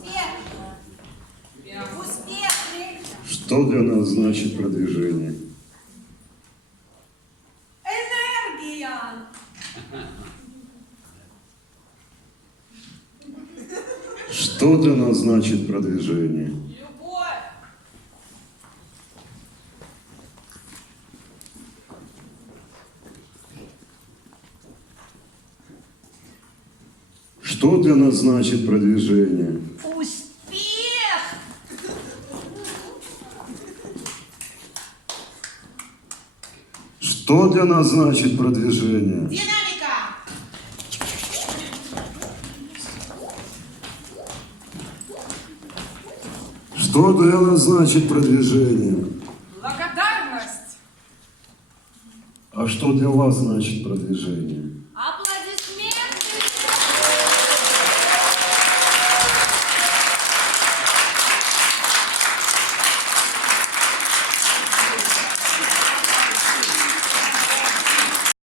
Успех. Успех. Что для нас значит продвижение? Энергия. Что для нас значит продвижение? Любовь. Что для нас значит продвижение? Успех. Что для нас значит продвижение? Динамика. Что для нас значит продвижение? Благодарность. А что для вас значит продвижение?